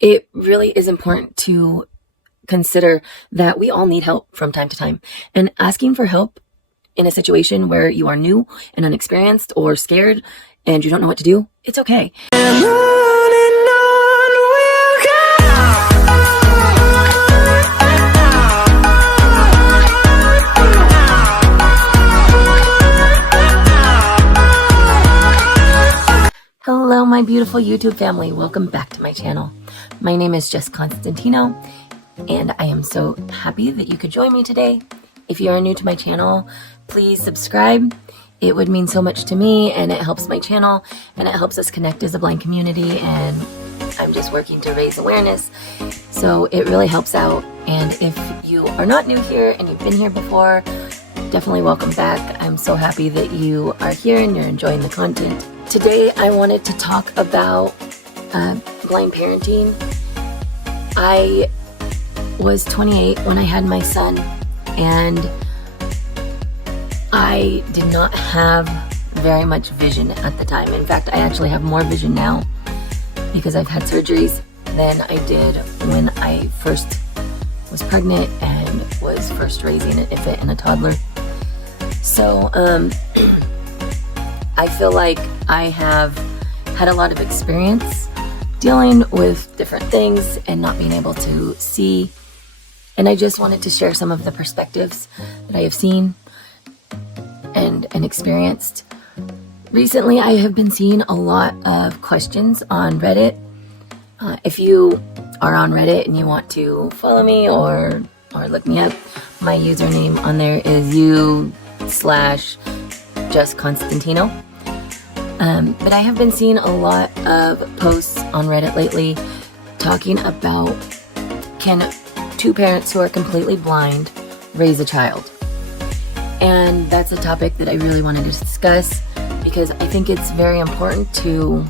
it really is important to consider that we all need help from time to time. And asking for help in a situation where you are new and unexperienced or scared and you don't know what to do, it's okay. Hello, my beautiful YouTube family. Welcome back to my channel. My name is JessConstantino, and I am so happy that you could join me today. If you are new to my channel, please subscribe. It would mean so much to me, and it helps my channel, and it helps us connect as a blind community, and I'm just working to raise awareness, so it really helps out. And if you are not new here and you've been here before, definitely welcome back. I'm so happy that you are here and you're enjoying the content. Today I wanted to talk about blind parenting. I was 28 when I had my son, and I did not have very much vision at the time. In fact, I actually have more vision now because I've had surgeries than I did when I first was pregnant and was first raising an infant and a toddler. So I feel like I have had a lot of experience dealing with different things and not being able to see. And I just wanted to share some of the perspectives that I have seen and experienced. Recently, I have been seeing a lot of questions on Reddit. If you are on Reddit and you want to follow me or look me up, my username on there is u/JessConstantino. But I have been seeing a lot of posts on Reddit lately talking about, can two parents who are completely blind raise a child? And that's a topic that I really wanted to discuss because I think it's very important to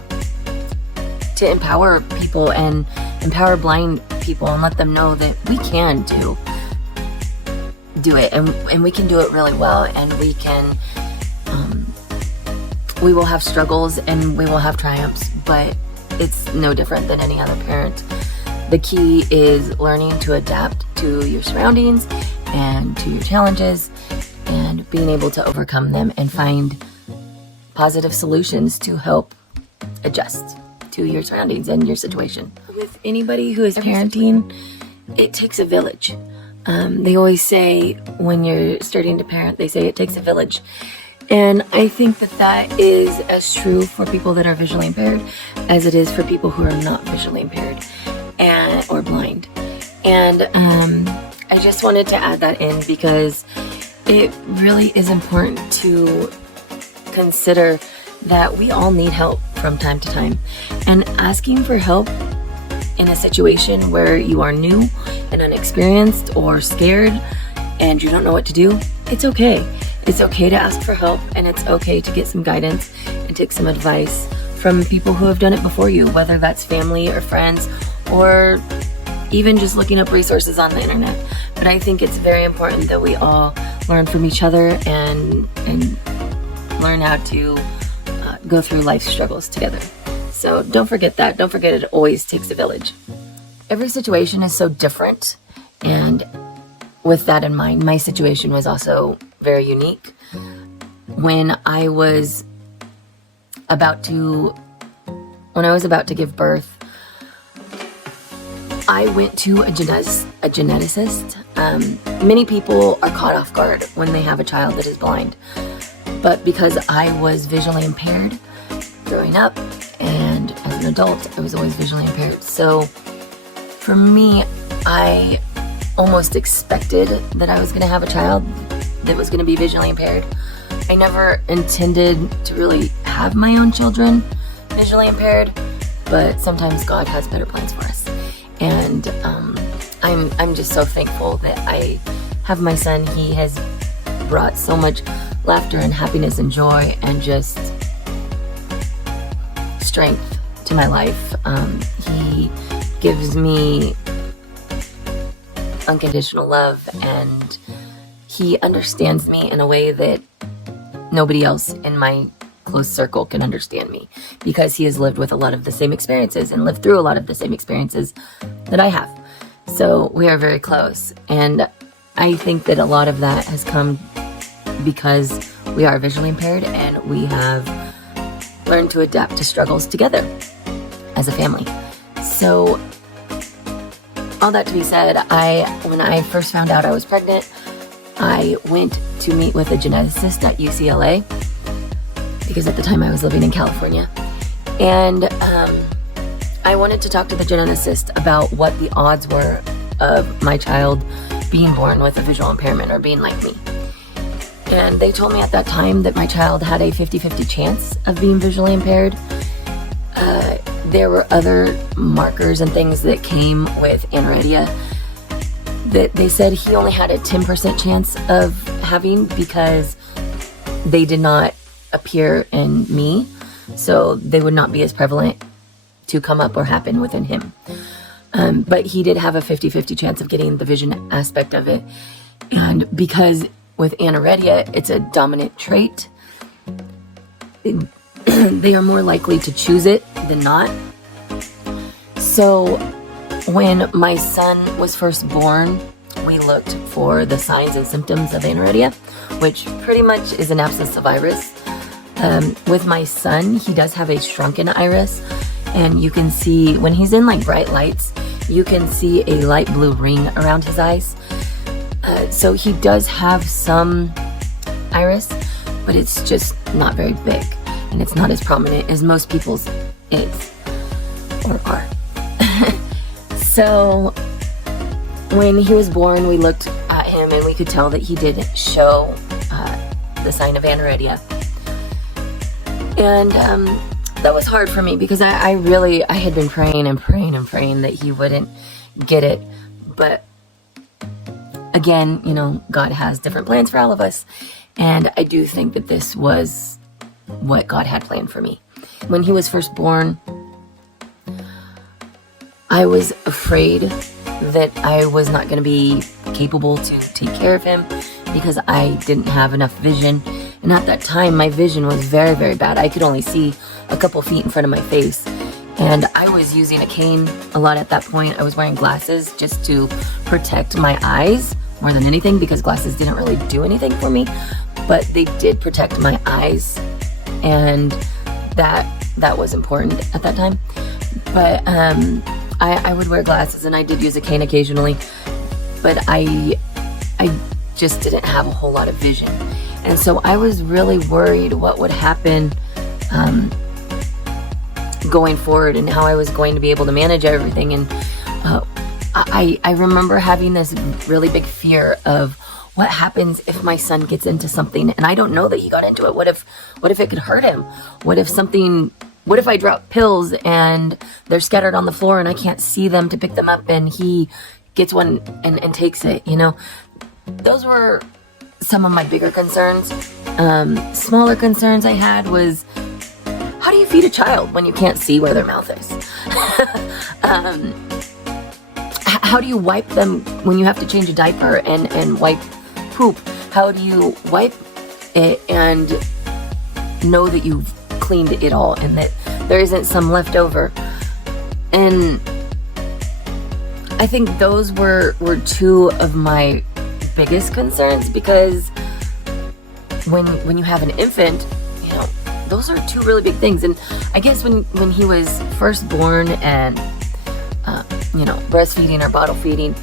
empower people and empower blind people and let them know that we can do it and we can do it really well, and we can we will have struggles and we will have triumphs, but it's no different than any other parent. The key is learning to adapt to your surroundings and to your challenges and being able to overcome them and find positive solutions to help adjust to your surroundings and your situation. With anybody who is parenting, it takes a village. They always say when you're starting to parent, they say it takes a village. And I think that is as true for people that are visually impaired as it is for people who are not visually impaired or blind. And I just wanted to add that in because it really is important to consider that we all need help from time to time. And asking for help in a situation where you are new and unexperienced or scared and you don't know what to do, it's okay. It's okay to ask for help, and it's okay to get some guidance and take some advice from people who have done it before you, whether that's family or friends or even just looking up resources on the internet. But I think it's very important that we all learn from each other and learn how to go through life struggles together. So don't forget that. Don't forget it always takes a village. Every situation is so different, and with that in mind, my situation was also very unique. When I was about to give birth, I went to a geneticist. Many people are caught off guard when they have a child that is blind, but because I was visually impaired growing up and as an adult, I was always visually impaired. So for me, I almost expected that I was going to have a child that was going to be visually impaired. I never intended to really have my own children visually impaired, but sometimes God has better plans for us. And I'm just so thankful that I have my son. He has brought so much laughter and happiness and joy and just strength to my life. He gives me unconditional love, and he understands me in a way that nobody else in my close circle can understand me, because he has lived with a lot of the same experiences and lived through a lot of the same experiences that I have. So we are very close. And I think that a lot of that has come because we are visually impaired and we have learned to adapt to struggles together as a family. So all that to be said, when I first found out I was pregnant, I went to meet with a geneticist at UCLA, because at the time I was living in California. And I wanted to talk to the geneticist about what the odds were of my child being born with a visual impairment or being like me. And they told me at that time that my child had a 50-50 chance of being visually impaired. There were other markers and things that came with anorexia that they said he only had a 10% chance of having, because they did not appear in me, so they would not be as prevalent to come up or happen within him. But he did have a 50-50 chance of getting the vision aspect of it. And because with anorexia, it's a dominant trait, they are more likely to choose it than not. So when my son was first born, we looked for the signs and symptoms of anorexia, which pretty much is an absence of iris. With my son, he does have a shrunken iris, and you can see when he's in like bright lights, you can see a light blue ring around his eyes. So he does have some iris, but it's just not very big, and it's not as prominent as most people's is or are. So when he was born, we looked at him and we could tell that he did show the sign of anorexia. And that was hard for me, because I had been praying that he wouldn't get it. But again, God has different plans for all of us. And I do think that this was what God had planned for me. When he was first born, I was afraid that I was not going to be capable to take care of him, because I didn't have enough vision. And at that time, my vision was very, very bad. I could only see a couple feet in front of my face. And I was using a cane a lot at that point. I was wearing glasses just to protect my eyes more than anything, because glasses didn't really do anything for me, but they did protect my eyes. And that was important at that time. But I would wear glasses, and I did use a cane occasionally, but I just didn't have a whole lot of vision. And so I was really worried what would happen going forward, and how I was going to be able to manage everything. And I remember having this really big fear of what happens if my son gets into something and I don't know that he got into it. What if it could hurt him? What if I drop pills and they're scattered on the floor and I can't see them to pick them up, and he gets one and takes it, Those were some of my bigger concerns. Smaller concerns I had was, how do you feed a child when you can't see where their mouth is? How do you wipe them when you have to change a diaper and wipe poop? How do you wipe it and know that you've cleaned it all and that there isn't some left over? And I think those were two of my biggest concerns, because when you have an infant, those are two really big things. And I guess when he was first born and breastfeeding or bottle feeding,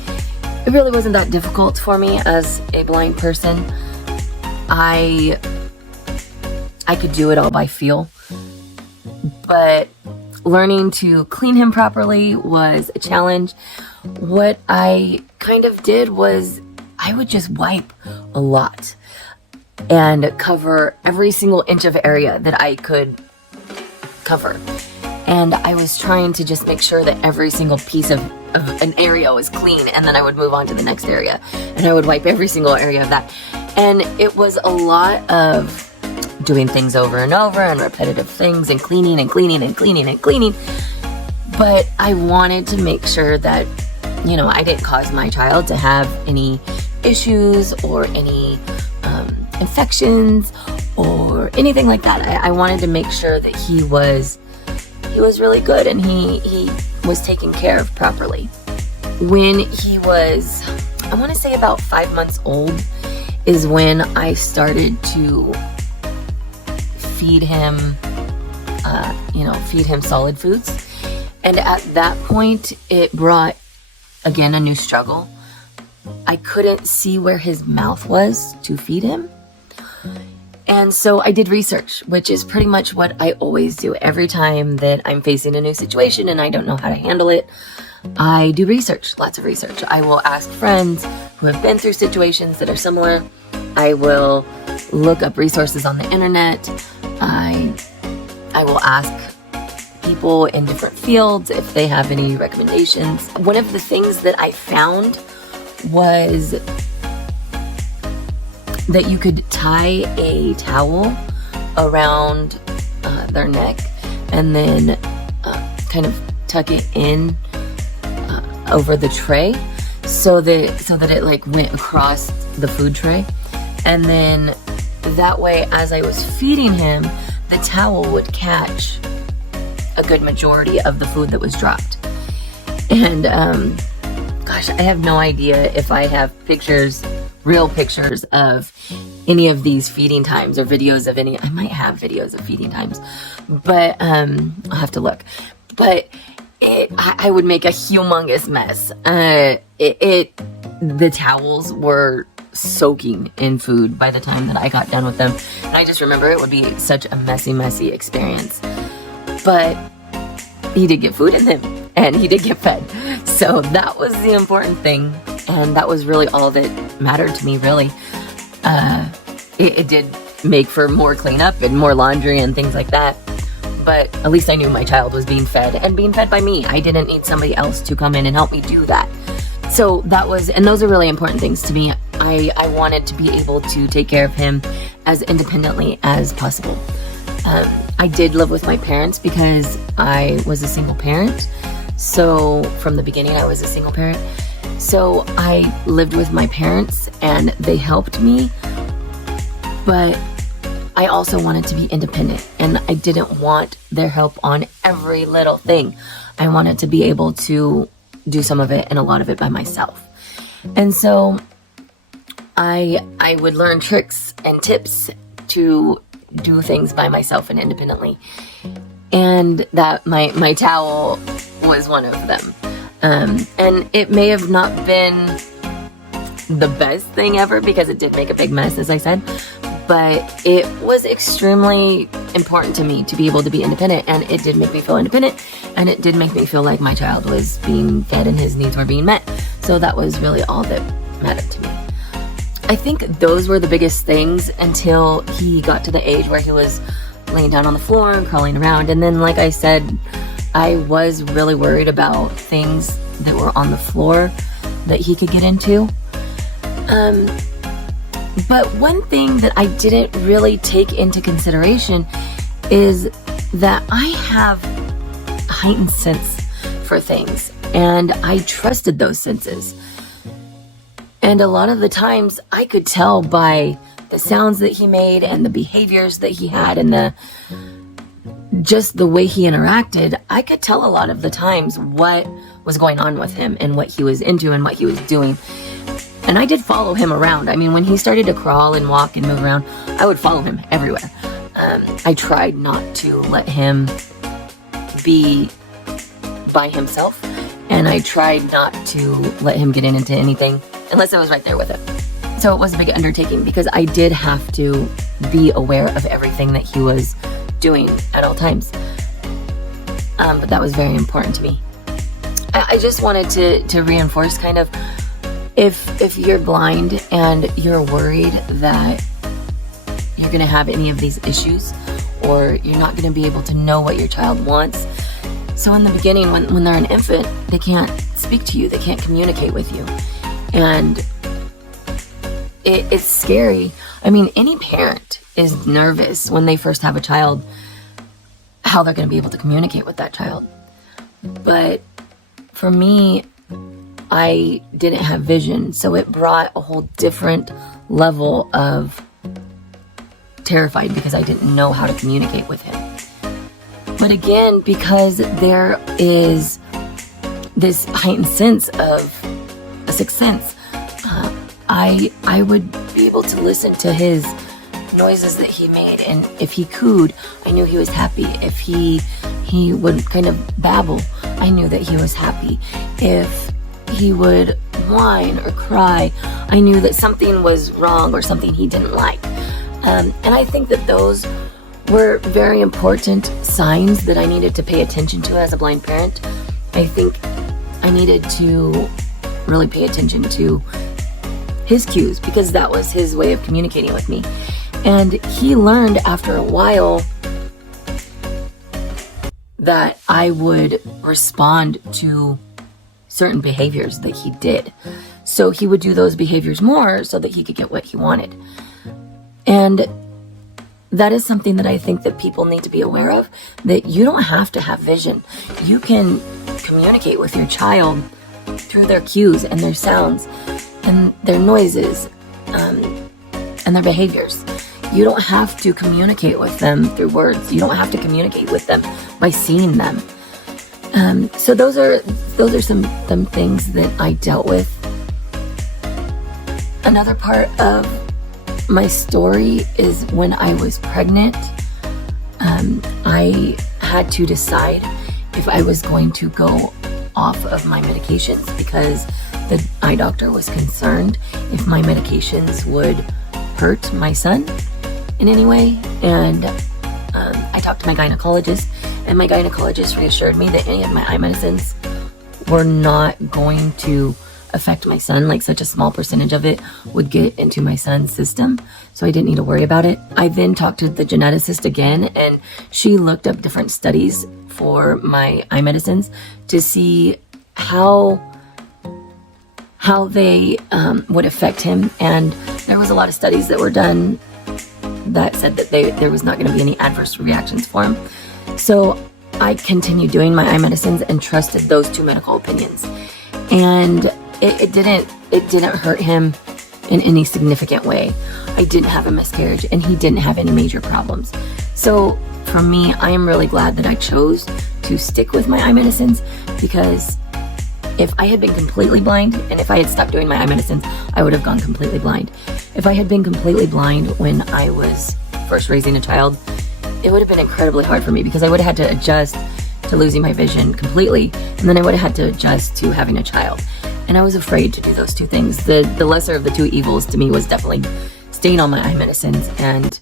it really wasn't that difficult for me as a blind person. I could do it all by feel, but learning to clean him properly was a challenge. What I kind of did was I would just wipe a lot and cover every single inch of area that I could cover. And I was trying to just make sure that every single piece of an area was clean, and then I would move on to the next area and I would wipe every single area of that. And it was a lot of doing things over and over and repetitive things and cleaning and cleaning and cleaning and cleaning. But I wanted to make sure that, I didn't cause my child to have any issues or any infections or anything like that. I wanted to make sure that he was really good and he was taken care of properly. When he was, I want to say about 5 months old, is when I started to feed him, feed him solid foods. And at that point, it brought, again, a new struggle. I couldn't see where his mouth was to feed him. And so I did research, which is pretty much what I always do. Every time that I'm facing a new situation and I don't know how to handle it, I do research, lots of research. I will ask friends who have been through situations that are similar. I will look up resources on the internet. I will ask people in different fields if they have any recommendations. One of the things that I found was that you could tie a towel around their neck and then kind of tuck it in over the tray so that it like went across the food tray. And then that way, as I was feeding him, the towel would catch a good majority of the food that was dropped. And gosh, I have no idea if I have real pictures of any of these feeding times or videos of any. I might have videos of feeding times, but I'll have to look. But I would make a humongous mess. The towels were soaking in food by the time that I got done with them. And I just remember it would be such a messy experience. But he did get food in them and he did get fed. So that was the important thing. And that was really all that mattered to me, really. It did make for more cleanup and more laundry and things like that. But at least I knew my child was being fed and being fed by me. I didn't need somebody else to come in and help me do that. So those are really important things to me. I wanted to be able to take care of him as independently as possible. I did live with my parents because I was a single parent. So from the beginning, I was a single parent. So I lived with my parents and they helped me. But I also wanted to be independent and I didn't want their help on every little thing. I wanted to be able to do some of it and a lot of it by myself. And so I would learn tricks and tips to do things by myself and independently. And that my towel was one of them. And it may have not been the best thing ever because it did make a big mess, as I said. But it was extremely important to me to be able to be independent, and it did make me feel independent, and it did make me feel like my child was being fed and his needs were being met. So that was really all that mattered to me. I think those were the biggest things until he got to the age where he was laying down on the floor and crawling around. And then, like I said, I was really worried about things that were on the floor that he could get into. But one thing that I didn't really take into consideration is that I have a heightened sense for things, and I trusted those senses. And a lot of the times I could tell by the sounds that he made and the behaviors that he had and just the way he interacted, I could tell a lot of the times what was going on with him and what he was into and what he was doing. And I did follow him around. I mean, when he started to crawl and walk and move around, I would follow him everywhere. I tried not to let him be by himself, and I tried not to let him get into anything unless I was right there with him. So it was a big undertaking because I did have to be aware of everything that he was doing at all times. But that was very important to me. I just wanted to reinforce kind of, if you're blind and you're worried that you're going to have any of these issues or you're not going to be able to know what your child wants. So in the beginning, when they're an infant, they can't speak to you. They can't communicate with you. And it's scary. I mean, any parent is nervous when they first have a child, how they're going to be able to communicate with that child. But for me, I didn't have vision, so it brought a whole different level of terrified because I didn't know how to communicate with him. But again, because there is this heightened sense of a sixth sense, I would be able to listen to his noises that he made, and if he cooed, I knew he was happy. If he would kind of babble, I knew that he was happy. If he would whine or cry, I knew that something was wrong or something he didn't like. And I think that those were very important signs that I needed to pay attention to as a blind parent. I think I needed to really pay attention to his cues because that was his way of communicating with me. And he learned after a while that I would respond to certain behaviors that he did. So he would do those behaviors more so that he could get what he wanted. And that is something that I think that people need to be aware of, that you don't have to have vision. You can communicate with your child through their cues and their sounds and their noises and their behaviors. You don't have to communicate with them through words. You don't have to communicate with them by seeing them. So those are some things that I dealt with. Another part of my story is when I was pregnant. I had to decide if I was going to go off of my medications because the eye doctor was concerned if my medications would hurt my son in any way. And I talked to my gynecologist, and my gynecologist reassured me that any of my eye medicines were not going to affect my son. Like, such a small percentage of it would get into my son's system, so I didn't need to worry about it. I then talked to the geneticist again, and she looked up different studies for my eye medicines to see how they would affect him. And there was a lot of studies that were done that said that there was not going to be any adverse reactions for him. So I continued doing my eye medicines and trusted those two medical opinions. And it didn't hurt him in any significant way. I didn't have a miscarriage, and he didn't have any major problems. So for me, I am really glad that I chose to stick with my eye medicines, because if I had been completely blind, and if I had stopped doing my eye medicines, I would have gone completely blind. If I had been completely blind when I was first raising a child, it would have been incredibly hard for me, because I would have had to adjust to losing my vision completely, and then I would have had to adjust to having a child. And I was afraid to do those two things. The lesser of the two evils to me was definitely staying on my eye medicines and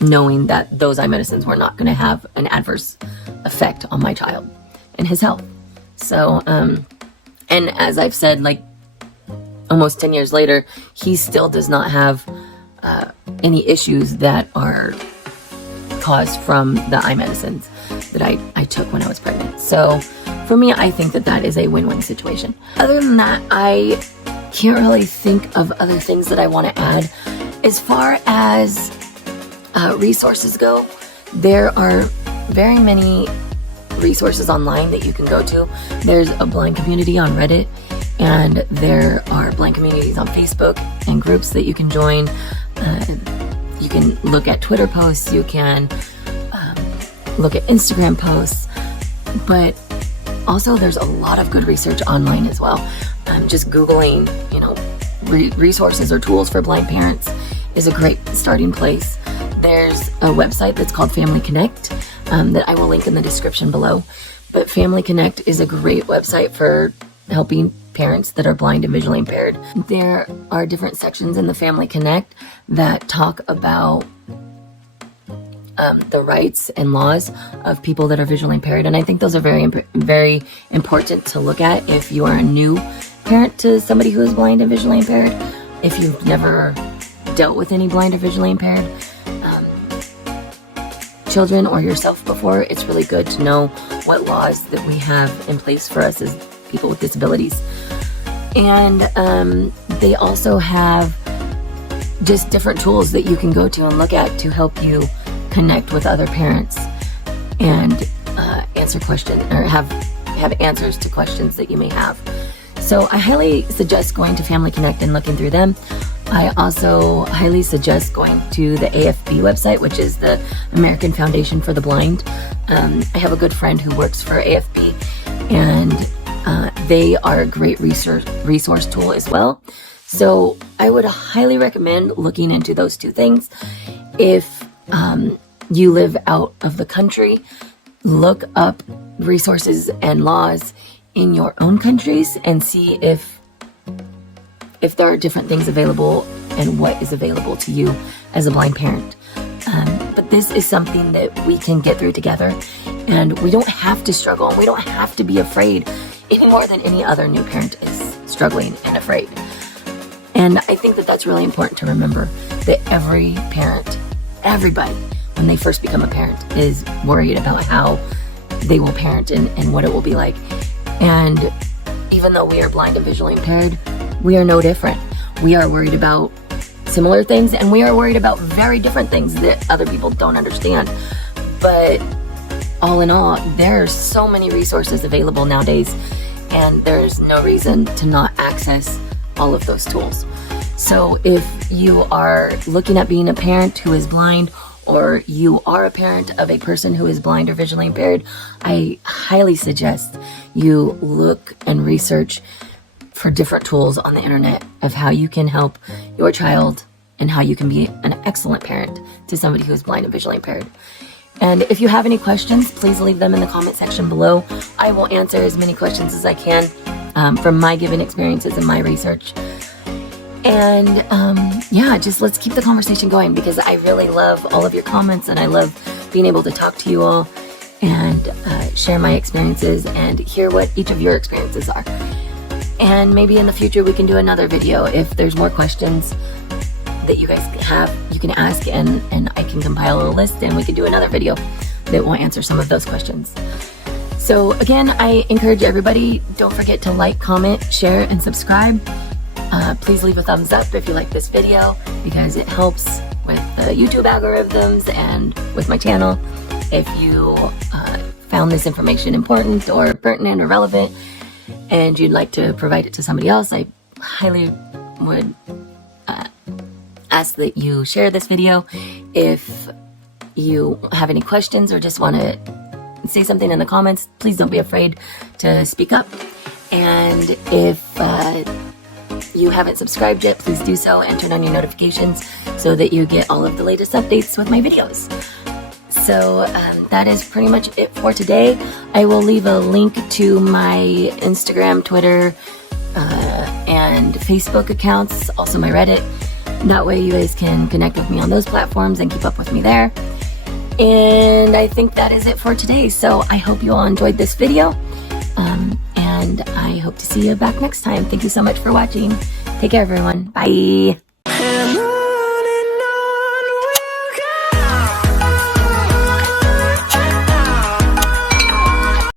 knowing that those eye medicines were not going to have an adverse effect on my child and his health. So, and as I've said, like almost 10 years later, he still does not have any issues that are caused from the eye medicines that I took when I was pregnant. So for me, I think that is a win-win situation. Other than that, I can't really think of other things that I want to add. As far as resources go, there are very many resources online that you can go to. There's a blind community on Reddit, and there are blind communities on Facebook and groups that you can join. You can look at Twitter posts, you can look at Instagram posts, but also there's a lot of good research online as well. Just Googling, resources or tools for blind parents is a great starting place. There's a website that's called Family Connect that I will link in the description below. But Family Connect is a great website for helping parents that are blind and visually impaired. There are different sections in the Family Connect that talk about the rights and laws of people that are visually impaired. And I think those are very, very important to look at if you are a new parent to somebody who is blind and visually impaired. If you've never dealt with any blind or visually impaired children or yourself before, it's really good to know what laws that we have in place for us as people with disabilities. And they also have just different tools that you can go to and look at to help you connect with other parents and answer questions, or have answers to questions that you may have. So I highly suggest going to Family Connect and looking through them. I also highly suggest going to the AFB website, which is the American Foundation for the Blind. I have a good friend who works for AFB, and they are a great resource tool as well. So I would highly recommend looking into those two things. If you live out of the country, look up resources and laws in your own countries and see if there are different things available and what is available to you as a blind parent. But this is something that we can get through together, and we don't have to struggle, and we don't have to be afraid any more than any other new parent is struggling and afraid. And I think that that's really important to remember, that every parent, everybody, when they first become a parent, is worried about how they will parent and what it will be like. And even though we are blind and visually impaired, we are no different. We are worried about similar things, and we are worried about very different things that other people don't understand. But all in all, there are so many resources available nowadays, and there's no reason to not access all of those tools. So if you are looking at being a parent who is blind, or you are a parent of a person who is blind or visually impaired, I highly suggest you look and research for different tools on the internet of how you can help your child and how you can be an excellent parent to somebody who is blind and visually impaired. And if you have any questions, please leave them in the comment section below. I will answer as many questions as I can from my given experiences and my research. And yeah, just let's keep the conversation going, because I really love all of your comments, and I love being able to talk to you all and share my experiences and hear what each of your experiences are. And maybe in the future we can do another video. If there's more questions that you guys have, you can ask, and I can compile a list, and we can do another video that will answer some of those questions. So again, I encourage everybody, don't forget to like, comment, share, and subscribe. Please leave a thumbs up if you like this video, because it helps with the YouTube algorithms and with my channel. If you found this information important or pertinent or relevant and you'd like to provide it to somebody else, I highly would ask that you share this video. If you have any questions or just want to say something in the comments, please don't be afraid to speak up. And if you haven't subscribed yet, please do so and turn on your notifications so that you get all of the latest updates with my videos. So that is pretty much it for today. I will leave a link to my Instagram, Twitter, and Facebook accounts, also my Reddit. That way you guys can connect with me on those platforms and keep up with me there. And I think that is it for today. So I hope you all enjoyed this video. And I hope to see you back next time. Thank you so much for watching. Take care, everyone. Bye.